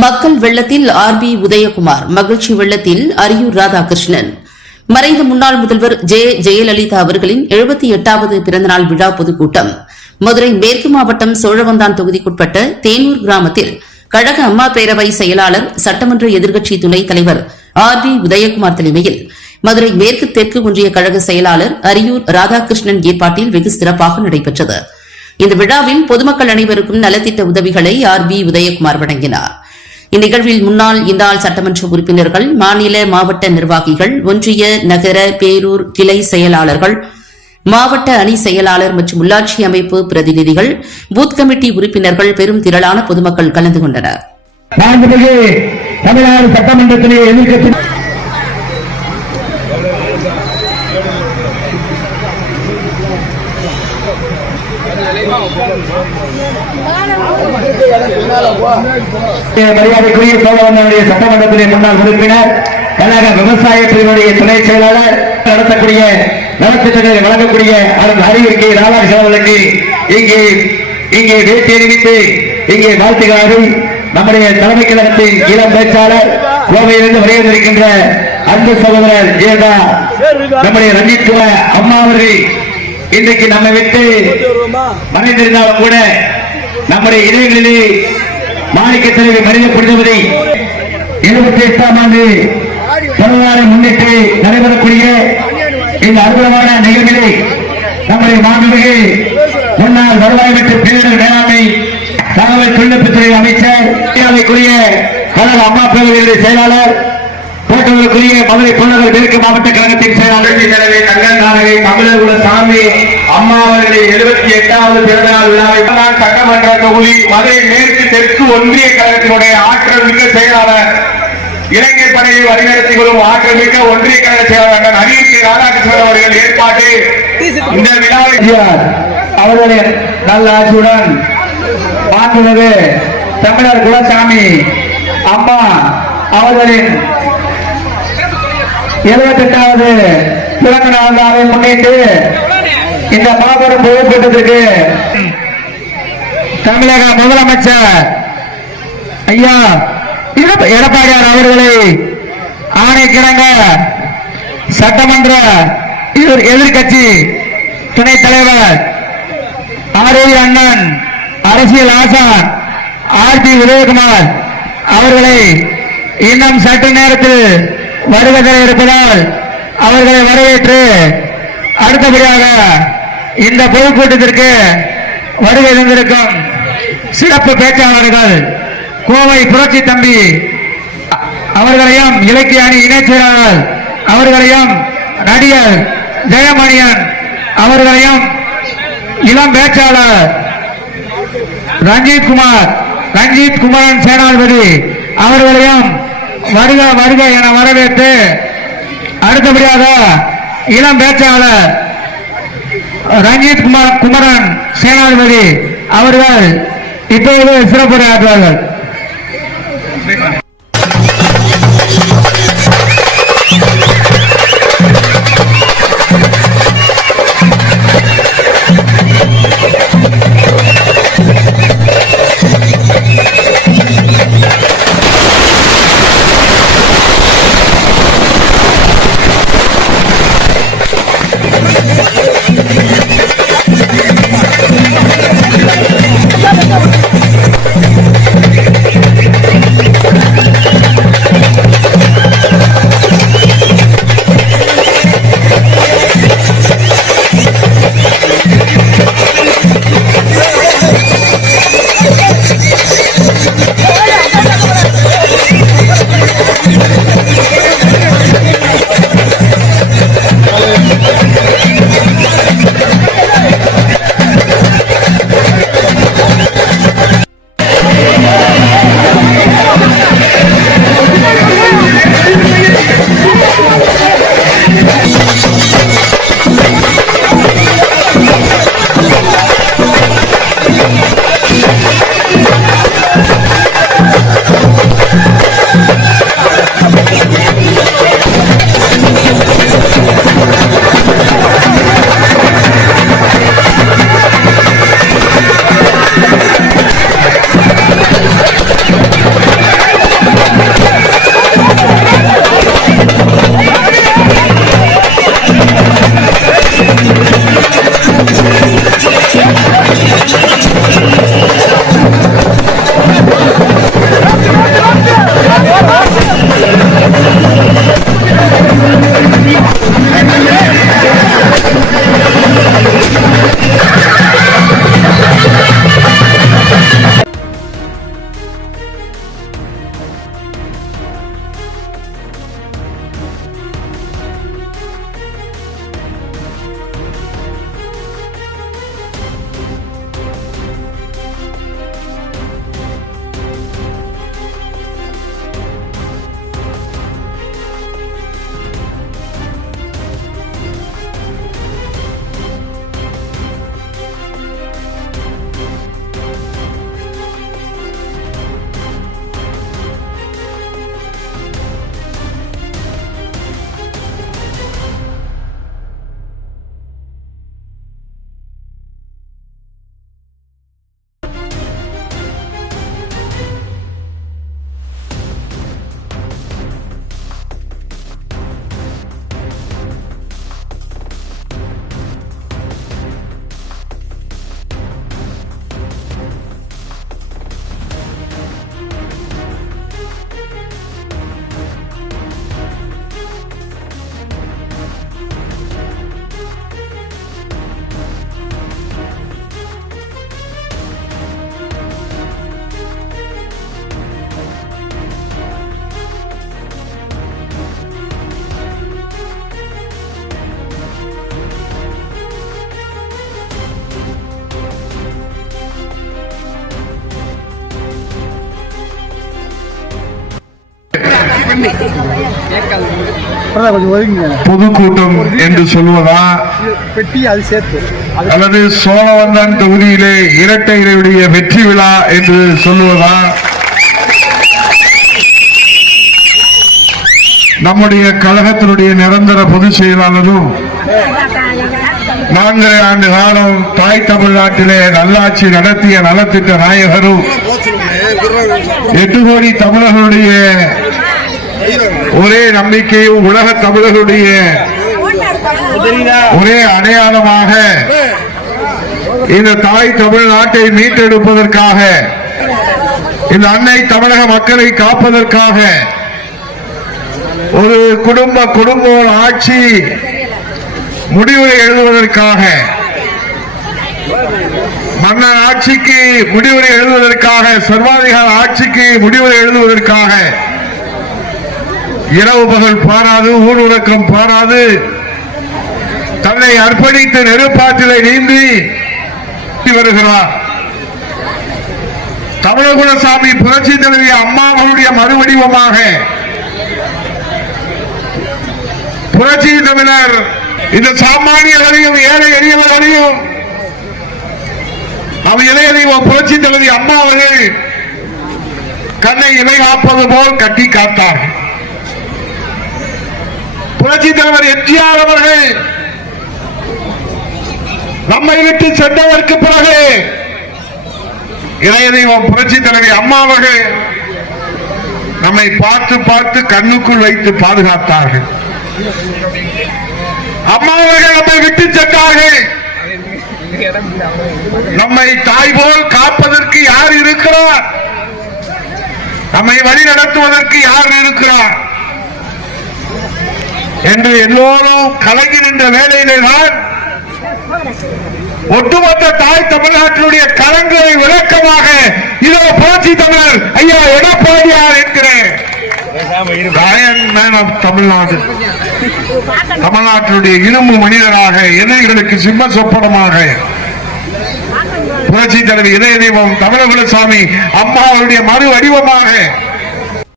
மக்கள் வெள்ளத்தில் ஆர்பி உதயகுமார், மகிழ்ச்சி வெள்ளத்தில் அரியூர் ராதாகிருஷ்ணன். மறைந்த முன்னாள் முதல்வர் ஜெயலலிதா அவர்களின் 78வது பிறந்தநாள் விழா பொதுக்கூட்டம் மதுரை மேற்கு மாவட்டம் சோழவந்தான் தொகுதிக்குட்பட்ட தேனூர் கிராமத்தில் கழக அம்மா பேரவை செயலாளர், சட்டமன்ற எதிர்க்கட்சி துணைத் தலைவர் ஆர்பி உதயகுமார் தலைமையில் மதுரை மேற்கு தெற்கு ஒன்றிய கழக செயலாளர் அரியூர் ராதாகிருஷ்ணன் ஏற்பாட்டில் வெகு சிறப்பாக நடைபெற்றது. இந்த விழாவில் பொதுமக்கள் அனைவருக்கும் நலத்திட்ட உதவிகளை ஆர்பி உதயகுமார் வழங்கினார். இந்நிகழ்வில் முன்னாள், இந்நாள் சட்டமன்ற உறுப்பினர்கள், மாநில, மாவட்ட நிர்வாகிகள், ஒன்றிய, நகர, பேரூர் கிளை செயலாளர்கள், மாவட்ட அணி செயலாளர் மற்றும் உள்ளாட்சி அமைப்பு பிரதிநிதிகள், பூத் கமிட்டி உறுப்பினர்கள், பெரும் திரளான பொதுமக்கள் கலந்து கொண்டனர். தமிழ்நாடு சட்டமன்றத்திலே எதிர்க்கட்சி மரியாதைக்குரிய சோழவந்தனுடைய சட்டமன்றத்திலே முன்னாள் உறுப்பினர், கழக விவசாய பிரிவினுடைய துணை செயலாளர், நடத்தக்கூடிய நலத்திட்டங்களை வழங்கக்கூடிய அறிவிக்கை ராதாகிருஷ்ணன் அவர்களுக்கு இங்கே வேட்டி அறிவித்து இங்கே வாழ்த்துகிறார்கள். நம்முடைய தலைமை கழகத்தின் இளம் பேச்சாளர், கோவையிலிருந்து வருகின்ற அன்பு சகோதரர் ஜெயதா, நம்முடைய ரஞ்சித் குமார் அம்மா அவர்கள் இன்றைக்கு நம்மை விட்டு மறைந்திருந்தாலும் கூட நம்முடைய இடைகளிலே மாணிக்க தலைவி மனித புரிதவதை 78ஆம் ஆண்டு பிறந்தநாளை முன்னிட்டு நடைபெறக்கூடிய இந்த அற்புதமான நிகழ்விலே நம்முடைய மாண்புமிகு முன்னாள் வருவாய் மற்றும் பேரிடர் மேலாண்மை தகவல் தொழில்நுட்பத்துறை அமைச்சர், கழக அம்மா பேரவையுடைய செயலாளர், போட்டவர்களுக்குரிய மதுரை புறநகர் மேற்கு மாவட்ட கழகத்தின் செயலாளர் தலைவி தங்கநாயகி தமிழகுல சாமி அம்மா அவர்களின் 78வது பிறந்தநாள் விழாவை சட்டமன்ற தொகுதி மதுரை மேற்கு தெற்கு ஒன்றிய கழகத்தினுடைய ஆற்றல் மிக்க செயலாளர், இளைஞர் படையை வழிநடத்தி கொள்ளும் ஆற்றல் மிக்க ஒன்றிய கழக செயலாளர் அரியூர் ராதாகிருஷ்ணன் அவர்கள் ஏற்பாட்டு இந்த விழாவில் அவர்களின் நல்ல ஆட்சியுடன் மாண்புமிகு தமிழர் குலசாமி அம்மா அவர்களின் 78வது பிறந்த நாளை முன்னிட்டு இந்த மாபெரும் பொதுக்கூட்டத்திற்கு தமிழக முதலமைச்சர் ஐயா எடப்பாடியார் அவர்களை ஆணைக்கிணங்க சட்டமன்ற எதிர்கட்சி துணைத் தலைவர் ஆரோக்கிய அண்ணன், அரசியல் ஆசான் ஆர்பி உதயகுமார் அவர்களை இன்னும் சற்று நேரத்தில் வருகை இருப்பதால் அவர்களை வரவேற்று அடுத்தபடியாக இந்த பொதுக்கூட்டத்திற்கு வருகை இருந்திருக்கும் சிறப்பு பேச்சாளர்கள் கோவை புரட்சி தம்பி அவர்களையும், இலக்கிய அணி இணைச் செயலாளர் அவர்களையும், நடிகர் ஜெயமணியன் அவர்களையும், இளம் பேச்சாளர் ரஞ்சித் குமரன் சேனாதிபதி அவர்களையும் வருக வருக என வரவேற்று அடுத்தபடியாக இளம் பேச்சாளர் ரஞ்சித் குமரன் சேனாதிபதி அவர்கள் இப்போது சிறப்புரையாற்றுவார்கள். பொதுக்கூட்டம் என்று சொல்வதா அல்லது சோழவந்தான் தொகுதியிலே இரட்டைகளுடைய வெற்றி விழா என்று சொல்லுவதா? நம்முடைய கழகத்தினுடைய நிரந்தர பொதுச் செயலாளரும் 4 ஆண்டு காலம் தாய் தமிழ்நாட்டிலே நல்லாட்சி நடத்திய நலத்திட்ட நாயகரும் 8 கோடி தமிழர்களுடைய ஒரே நம்பிக்கையும் உலக தமிழர்களுடைய ஒரே அடையாளமாக இந்த தாய் தமிழ்நாட்டை மீட்டெடுப்பதற்காக, இந்த அன்னை தமிழக மக்களை காப்பதற்காக ஒரு குடும்ப ஆட்சி முடிவுரை எழுதுவதற்காக, மன்னர் ஆட்சிக்கு முடிவுரை எழுதுவதற்காக, சர்வாதிகார ஆட்சிக்கு முடிவுரை எழுதுவதற்காக இரவு பகல் பாராது, ஊருறக்கம் பாராது தன்னை அர்ப்பணித்து நெருப்பாற்றிலை நீந்தி வருகிறார். தமிழகுலசாமி புரட்சி தலைவி அம்மாவுடைய மறுவடிவமாக புரட்சி தமிழர் இந்த சாமானியர்களையும் ஏழை எளியவர்களையும் நம் இளைய தெய்வம் புரட்சி தலைவி அம்மா அவர்கள் கண்ணை இமை காப்பது போல் கட்டி காத்தார்கள். புரட்சி தலைவர் எம்ஜிஆர் அவர்கள் நம்மை விட்டு சென்றதற்கு பிறகு இளைய தெய்வம் புரட்சி தலைவி அம்மா அவர்கள் நம்மை பார்த்து பார்த்து கண்ணுக்குள் வைத்து பாதுகாத்தார்கள். அம்மா அவர்கள் நம்மை விட்டு சென்றார்கள். நம்மை தாய் போல் காப்பதற்கு யார் இருக்கிறார்? நம்மை வழி நடத்துவதற்கு யார் இருக்கிறார் என்று எல்லோரும் கலங்கி நின்ற வேளையிலே தான் ஒட்டுமொத்த தாய் தமிழ்நாட்டினுடைய கலங்களை விளக்கமாக இதோ புரட்சி தமிழர் ஐயா எடப்பாடியார் என்கிறேன் தமிழ்நாடு, தமிழ்நாட்டினுடைய இரும்பு மனிதராக, எதிரிகளுக்கு சிம்ம சொப்பனமாக புரட்சி தலைவி இதய தெய்வம் தமிழகுலசாமி அம்மா அவருடைய மறு வடிவமாக